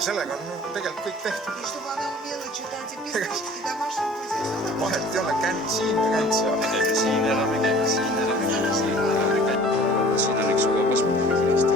sellega on tegelikult kõik tehtud. И чтобы она умела читать и писать, и домашним хозяйством. Vahet ei ole, känd siin või känd seal. Me käime siin ära, me käime siin ära, me käime siin ära, me käime. Siin on üks koobas põhjast.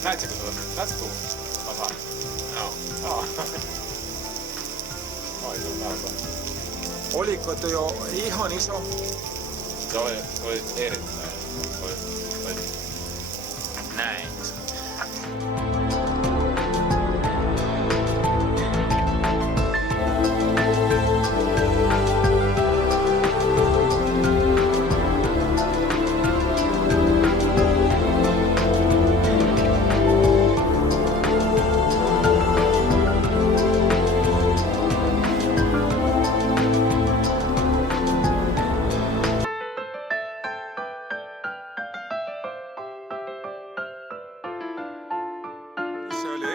Näed sa, kui tuleb? Näed sa tuua? Ma saan. Jaa. Ai, se on näin. Oliko jo ihan iso? Se oli erittäin. Oli näin.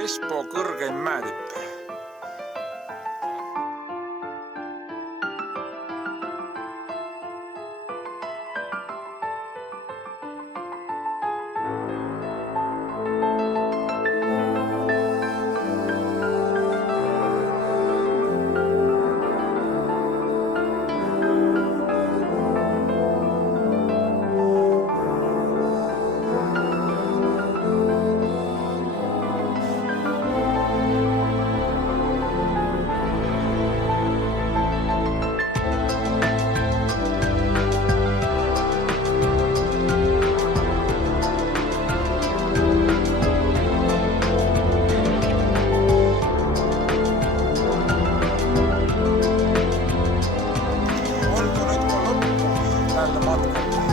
Espoo kõrgeim mäetipp. Olgu nüüd ka lõppu tälle matkal.